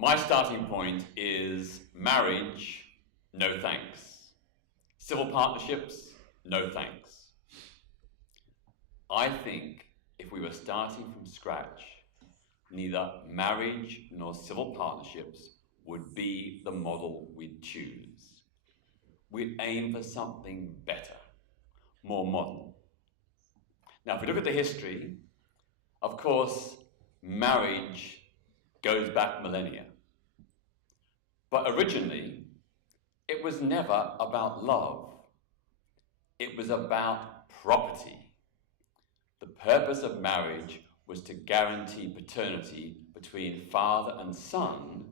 My starting point is marriage, no thanks. Civil partnerships, no thanks. I think if we were starting from scratch, neither marriage nor civil partnerships would be the model we'd choose. We'd aim for something better, more modern. Now, if we look at the history, of course, marriage goes back millennia. But originally, it was never about love. It was about property. The purpose of marriage was to guarantee paternity between father and son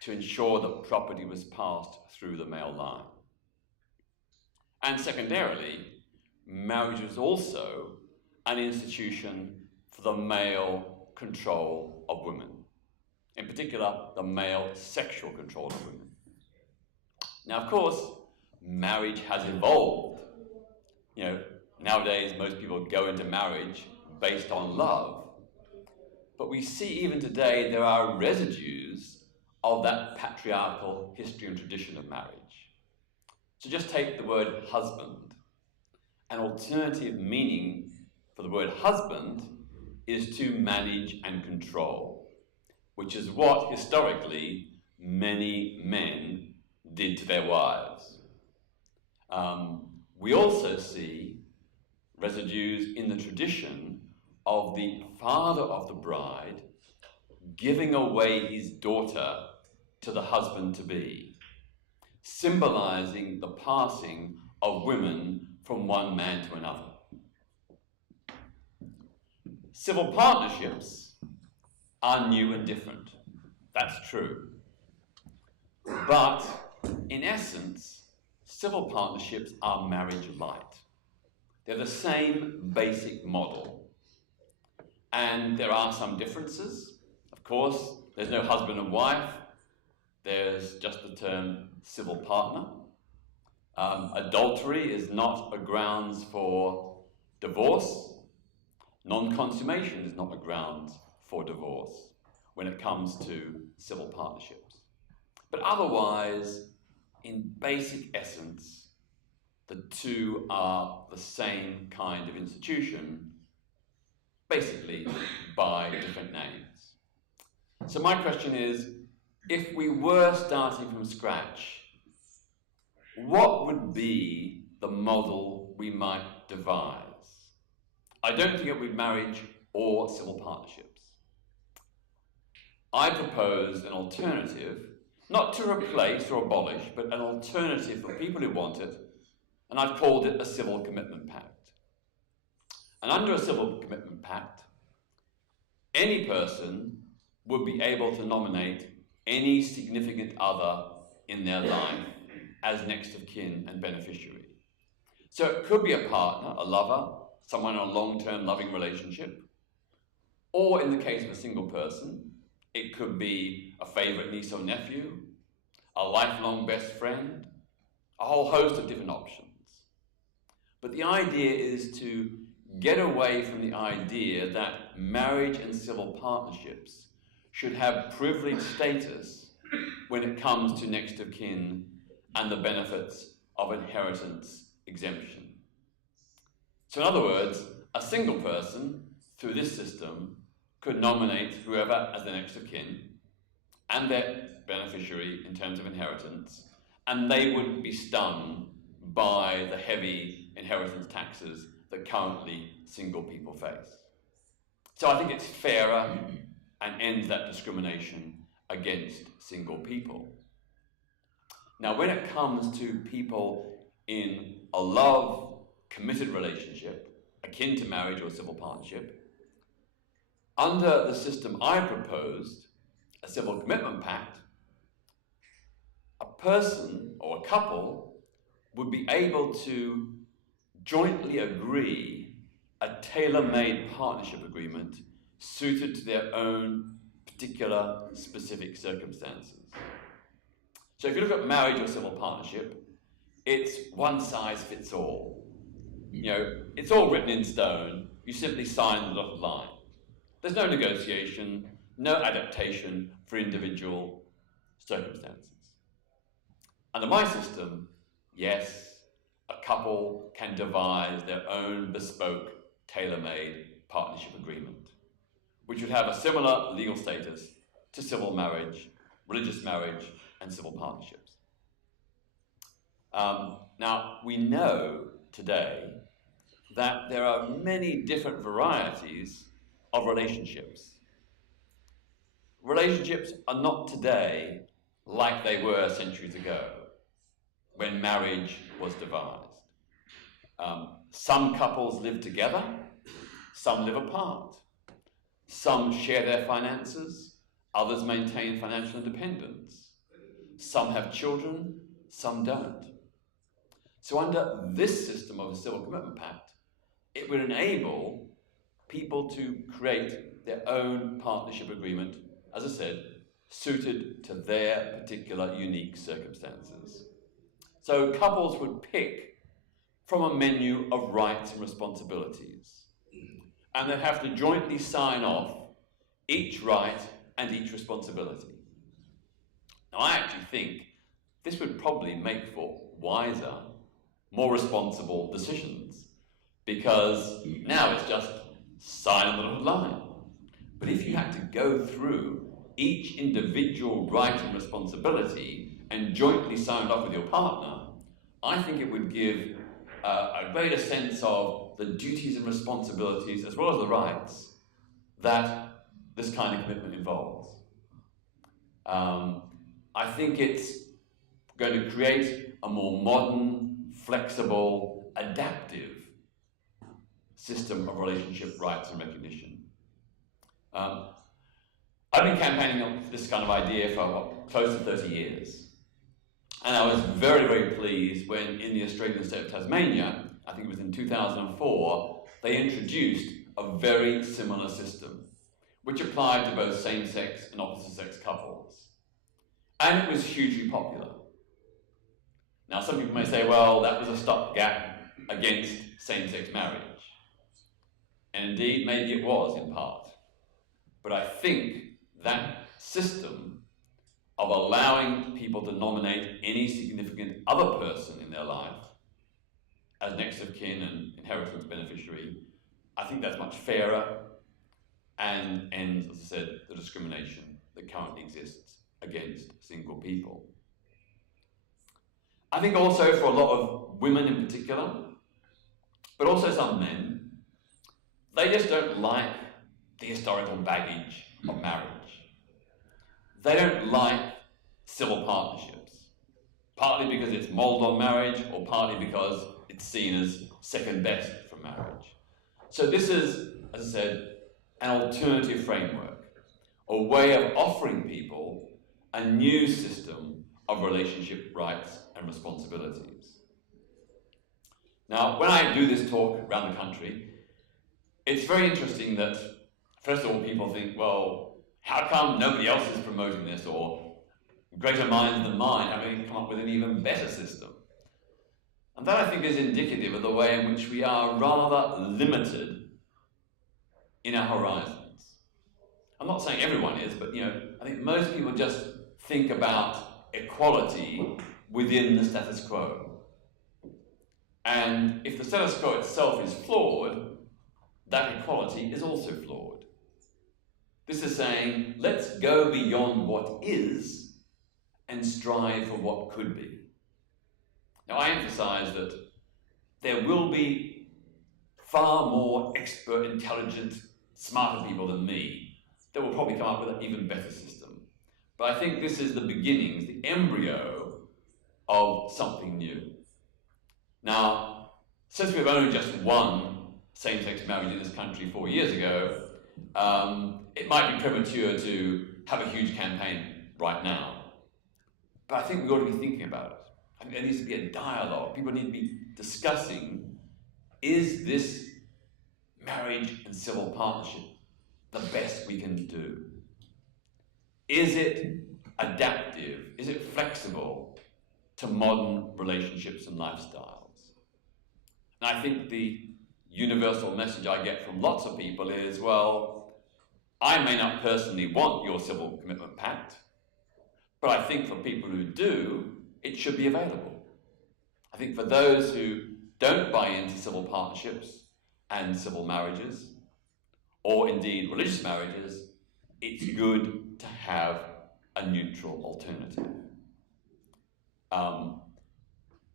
to ensure that property was passed through the male line. And secondarily, marriage was also an institution for the male control of women. In particular, the male sexual control of women. Now, of course, marriage has evolved. Nowadays, most people go into marriage based on love. But we see even today there are residues of that patriarchal history and tradition of marriage. So just take the word husband. An alternative meaning for the word husband is to manage and control, which is what historically many men did to their wives. We also see residues in the tradition of the father of the bride giving away his daughter to the husband-to-be, symbolizing the passing of women from one man to another. Civil partnerships are new and different. That's true. But in essence, civil partnerships are marriage light. They're the same basic model. And there are some differences. Of course, there's no husband and wife. There's just the term civil partner. Adultery is not a grounds for divorce. Non-consummation is not a grounds for divorce when it comes to civil partnerships. But otherwise, in basic essence, the two are the same kind of institution, basically by different names. So my question is, if we were starting from scratch, what would be the model we might devise? I don't think it would be marriage or civil partnerships. I propose an alternative, not to replace or abolish, but an alternative for people who want it, and I've called it a civil commitment pact. And under a civil commitment pact, any person would be able to nominate any significant other in their life as next of kin and beneficiary. So it could be a partner, a lover, someone in a long-term loving relationship, or in the case of a single person, it could be a favourite niece or nephew, a lifelong best friend, a whole host of different options. But the idea is to get away from the idea that marriage and civil partnerships should have privileged status when it comes to next of kin and the benefits of inheritance exemption. So in other words, a single person through this system could nominate whoever as the next of kin and their beneficiary in terms of inheritance, and they wouldn't be stung by the heavy inheritance taxes that currently single people face. So I think it's fairer and ends that discrimination against single people. Now, when it comes to people in a love, committed relationship, akin to marriage or civil partnership, under the system I proposed, a civil commitment pact, a person or a couple would be able to jointly agree a tailor-made partnership agreement suited to their own particular specific circumstances. So if you look at marriage or civil partnership, it's one size fits all. It's all written in stone. You simply sign the dotted line. There's no negotiation, no adaptation for individual circumstances. Under my system, yes, a couple can devise their own bespoke, tailor-made partnership agreement, which would have a similar legal status to civil marriage, religious marriage, and civil partnerships. Now, we know today that there are many different varieties of relationships. Relationships are not today like they were centuries ago, when marriage was devised. Some couples live together, some live apart. Some share their finances, others maintain financial independence. Some have children, some don't. So under this system of a civil commitment pact, it would enable people to create their own partnership agreement, as I said, suited to their particular unique circumstances. So couples would pick from a menu of rights and responsibilities, and they'd have to jointly sign off each right and each responsibility. Now, I actually think this would probably make for wiser, more responsible decisions, because now it's just sign on the dotted line. But if you had to go through each individual right and responsibility and jointly sign off with your partner, I think it would give a greater sense of the duties and responsibilities, as well as the rights, that this kind of commitment involves. I think it's going to create a more modern, flexible, adaptive system of relationship rights and recognition. I've been campaigning on this kind of idea for close to 30 years. And I was very, very pleased when in the Australian state of Tasmania, I think it was in 2004, they introduced a very similar system, which applied to both same-sex and opposite-sex couples. And it was hugely popular. Now, some people may say, well, that was a stopgap against same-sex marriage. And indeed, maybe it was in part. But I think that system of allowing people to nominate any significant other person in their life as next of kin and inheritance beneficiary, I think that's much fairer and ends, as I said, the discrimination that currently exists against single people. I think also for a lot of women in particular, but also some men, they just don't like the historical baggage of marriage. They don't like civil partnerships, partly because it's modeled on marriage, or partly because it's seen as second best from marriage. So this is, as I said, an alternative framework, a way of offering people a new system of relationship rights and responsibilities. Now, when I do this talk around the country, it's very interesting that, first of all, people think, well, how come nobody else is promoting this, or greater minds than mine having come up with an even better system? And that, I think, is indicative of the way in which we are rather limited in our horizons. I'm not saying everyone is, but I think most people just think about equality within the status quo. And if the status quo itself is flawed, that equality is also flawed. This is saying, let's go beyond what is and strive for what could be. Now, I emphasize that there will be far more expert, intelligent, smarter people than me that will probably come up with an even better system. But I think this is the beginnings, the embryo of something new. Now, since we've only just won same-sex marriage in this country 4 years ago, it might be premature to have a huge campaign right now. But I think we've got to be thinking about it. I think there needs to be a dialogue. People need to be discussing, is this marriage and civil partnership the best we can do? Is it adaptive? Is it flexible to modern relationships and lifestyles? And I think the universal message I get from lots of people is, well, I may not personally want your civil commitment pact, But I think for people who do, it should be available. I think for those who don't buy into civil partnerships and civil marriages, or indeed religious marriages, it's good to have a neutral alternative.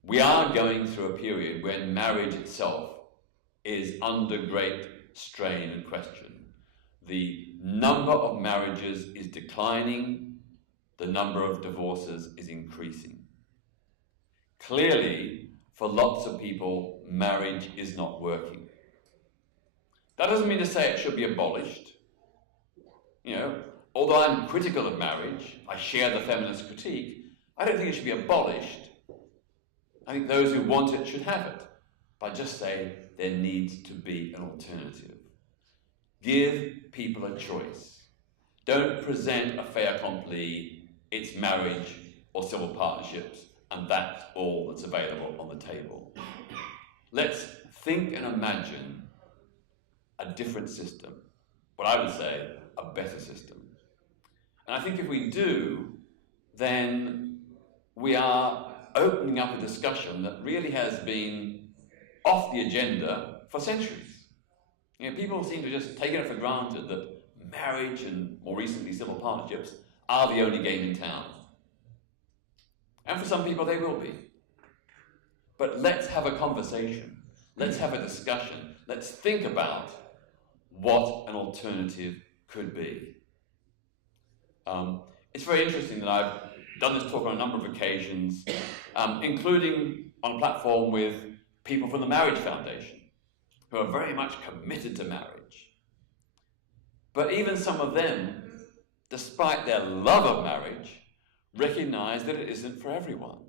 We are going through a period when marriage itself is under great strain and question. The number of marriages is declining, the number of divorces is increasing. Clearly, for lots of people, marriage is not working. That doesn't mean to say it should be abolished. You know, although I'm critical of marriage, I share the feminist critique, I don't think it should be abolished. I think those who want it should have it. But I just say there needs to be an alternative. Give people a choice. Don't present a fait accompli, it's marriage or civil partnerships, and that's all that's available on the table. Let's think and imagine a different system, what I would say, a better system. And I think if we do, then we are opening up a discussion that really has been off the agenda for centuries. You know, people seem to just take it for granted that marriage and more recently civil partnerships are the only game in town. And for some people they will be. But let's have a conversation. Let's have a discussion. Let's think about what an alternative could be. It's very interesting that I've done this talk on a number of occasions, including on a platform with people from the Marriage Foundation, who are very much committed to marriage. But even some of them, despite their love of marriage, recognize that it isn't for everyone.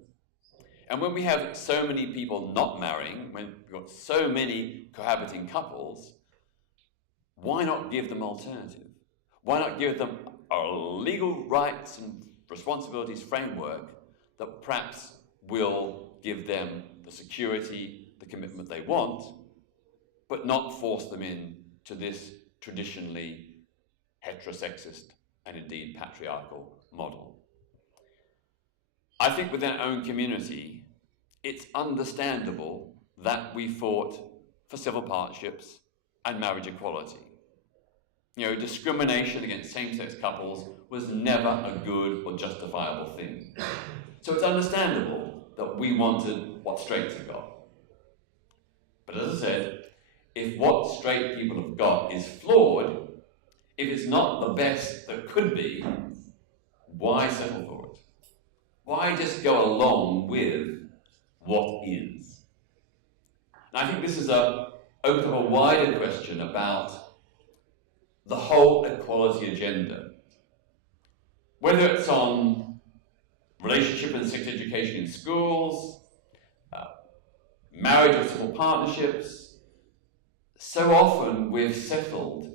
And when we have so many people not marrying, when we've got so many cohabiting couples, why not give them alternative? Why not give them a legal rights and responsibilities framework that perhaps will give them the security, the commitment they want, but not force them into this traditionally heterosexist and indeed patriarchal model. I think within our own community, it's understandable that we fought for civil partnerships and marriage equality. You know, discrimination against same-sex couples was never a good or justifiable thing. So it's understandable that we wanted what straights have got. But as I said, if what straight people have got is flawed, if it's not the best that could be, why settle for it? Why just go along with what is? And I think this is opens up a wider question about the whole equality agenda. Whether it's on relationship and sex education in schools, marriage or civil partnerships, so often we've settled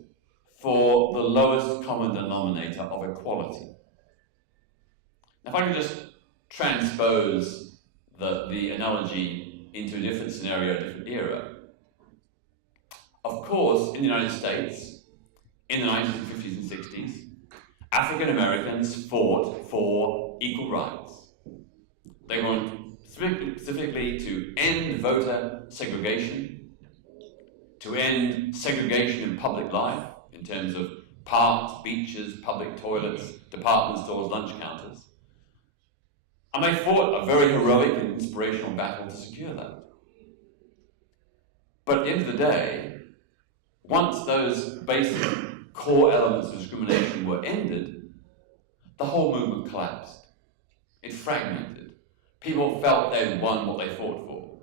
for the lowest common denominator of equality. Now, if I can just transpose the analogy into a different scenario, a different era. Of course, in the United States, in the 1950s and 60s, African Americans fought for equal rights. They wanted specifically to end voter segregation, to end segregation in public life in terms of parks, beaches, public toilets, department stores, lunch counters. And they fought a very heroic and inspirational battle to secure that. But at the end of the day, once those basic core elements of discrimination were ended, the whole movement collapsed. It fragmented. People felt they'd won what they fought for.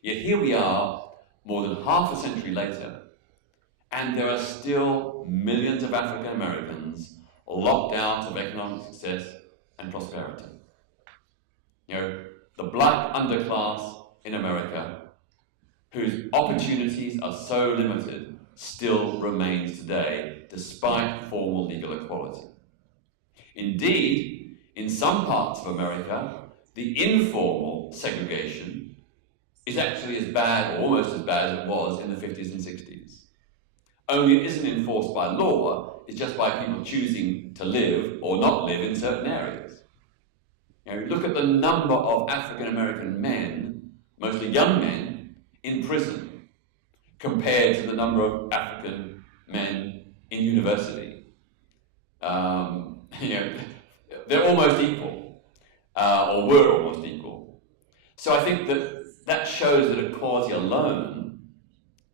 Yet here we are, more than half a century later, and there are still millions of African Americans locked out of economic success and prosperity. You know, the black underclass in America, whose opportunities are so limited, still remains today, despite formal legal equality. Indeed, in some parts of America, the informal segregation is actually as bad, or almost as bad as it was in the 50s and 60s. Only it isn't enforced by law, is just by people choosing to live or not live in certain areas. You know, look at the number of African American men, mostly young men, in prison compared to the number of African men in university. You know, they're almost equal, or were almost equal. So I think that shows that equality alone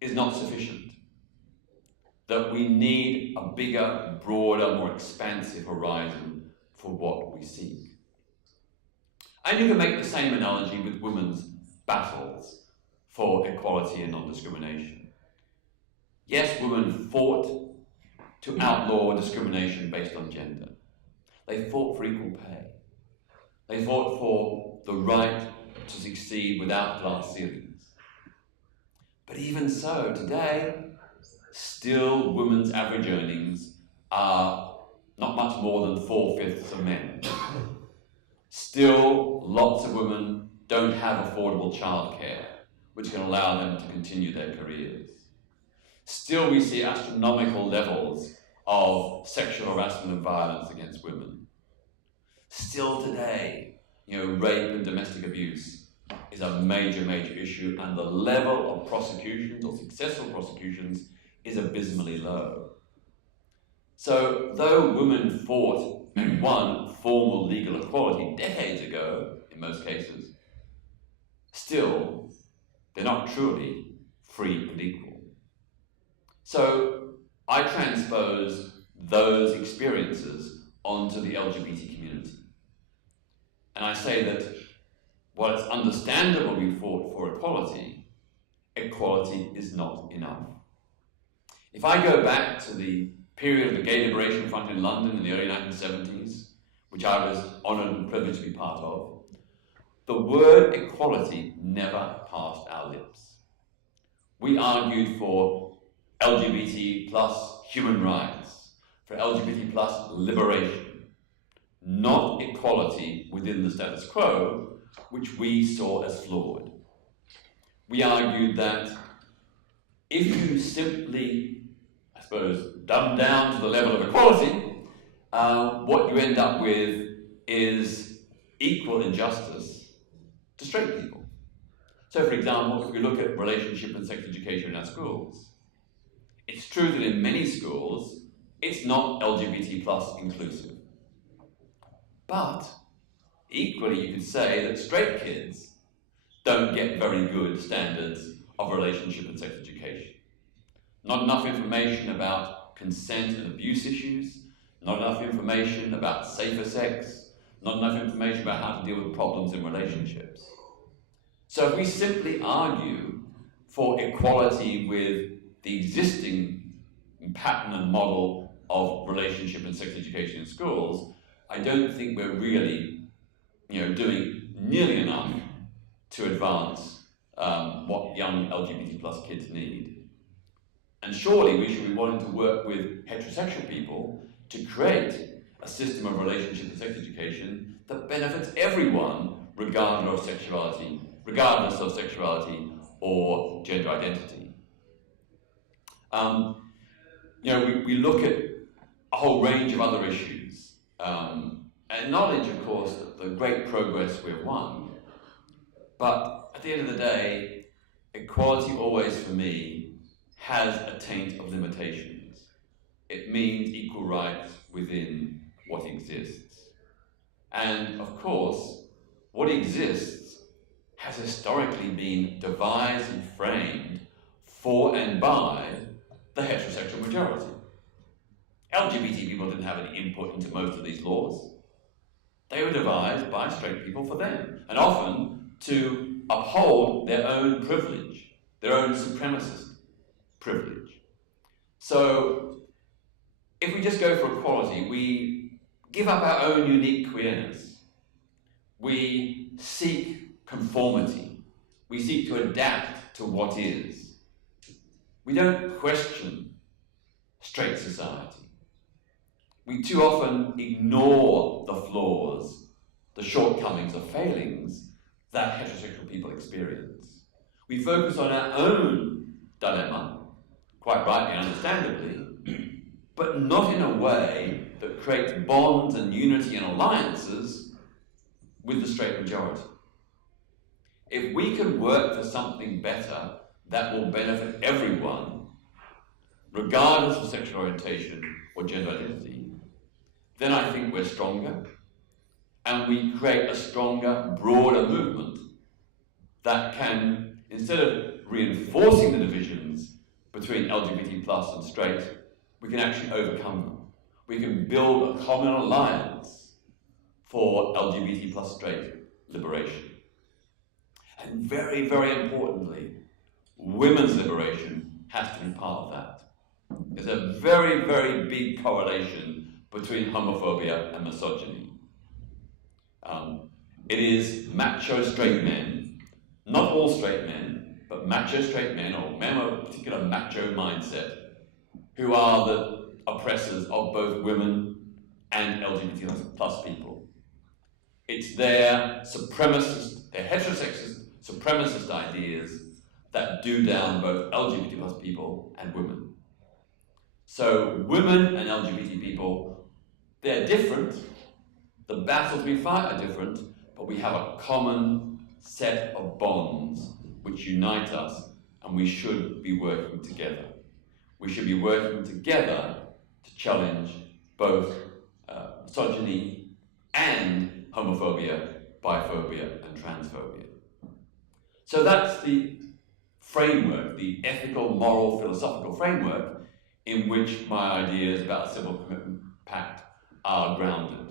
is not sufficient. That we need a bigger, broader, more expansive horizon for what we seek. And you can make the same analogy with women's battles for equality and non-discrimination. Yes, women fought to outlaw discrimination based on gender. They fought for equal pay. They fought for the right to succeed without glass ceilings. But even so, today, still women's average earnings are not much more than 4/5 of men. Still, lots of women don't have affordable childcare, which can allow them to continue their careers. Still, we see astronomical levels of sexual harassment and violence against women. Still today, you know, rape and domestic abuse is a major, major issue, and the level of prosecutions or successful prosecutions is abysmally low. So, though women fought and won formal legal equality decades ago, in most cases, still, they're not truly free and equal. So, I transpose those experiences onto the LGBT community. And I say that while it's understandable we fought for equality, equality is not enough. If I go back to the period of the Gay Liberation Front in London in the early 1970s, which I was honoured and privileged to be part of, the word equality never passed our lips. We argued for LGBT plus human rights, for LGBT plus liberation, not equality within the status quo, which we saw as flawed. We argued that if you simply, I suppose, dumb down to the level of equality, what you end up with is equal injustice to straight people. So, for example, if we look at relationship and sex education in our schools, it's true that in many schools, it's not LGBT plus inclusive. But equally, you could say that straight kids don't get very good standards of relationship and sex education. Not enough information about consent and abuse issues, not enough information about safer sex, not enough information about how to deal with problems in relationships. So if we simply argue for equality with the existing pattern and model of relationship and sex education in schools, I don't think we're really, doing nearly enough to advance what young LGBT plus kids need. And surely we should be wanting to work with heterosexual people to create a system of relationship and sex education that benefits everyone regardless of sexuality or gender identity. We look at a whole range of other issues. Acknowledge, of course, the great progress we've won. But at the end of the day, equality always, for me, has a taint of limitations. It means equal rights within what exists. And, of course, what exists has historically been devised and framed for and by the heterosexual majority. LGBT people didn't have any input into most of these laws. They were devised by straight people for them, and often to uphold their own privilege, their own supremacist privilege. So, if we just go for equality, we give up our own unique queerness. We seek conformity. We seek to adapt to what is. We don't question straight society. We too often ignore the flaws, the shortcomings, the failings that heterosexual people experience. We focus on our own dilemma, quite rightly and understandably, but not in a way that creates bonds and unity and alliances with the straight majority. If we can work for something better that will benefit everyone, regardless of sexual orientation or gender identity, then I think we're stronger, and we create a stronger, broader movement that can, instead of reinforcing the divisions between LGBT plus and straight, we can actually overcome them. We can build a common alliance for LGBT plus straight liberation. And very, very importantly, women's liberation has to be part of that. There's a very, very big correlation between homophobia and misogyny. It is macho straight men, not all straight men, but macho straight men, or men with a particular macho mindset, who are the oppressors of both women and LGBT plus people. It's their supremacist, their heterosexist, supremacist ideas that do down both LGBT plus people and women. So women and LGBT people, they're different. The battles we fight are different, but we have a common set of bonds which unite us, and we should be working together. We should be working together to challenge both misogyny and homophobia, biphobia, and transphobia. So that's the framework, the ethical, moral, philosophical framework in which my ideas about a civil commitment pact are grounded.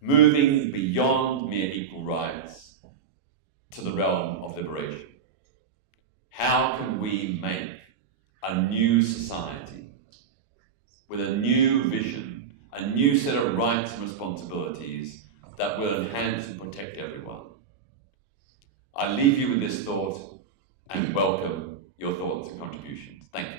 Moving beyond mere equal rights to the realm of liberation. How can we make a new society with a new vision, a new set of rights and responsibilities that will enhance and protect everyone? I leave you with this thought and welcome your thoughts and contributions. Thank you.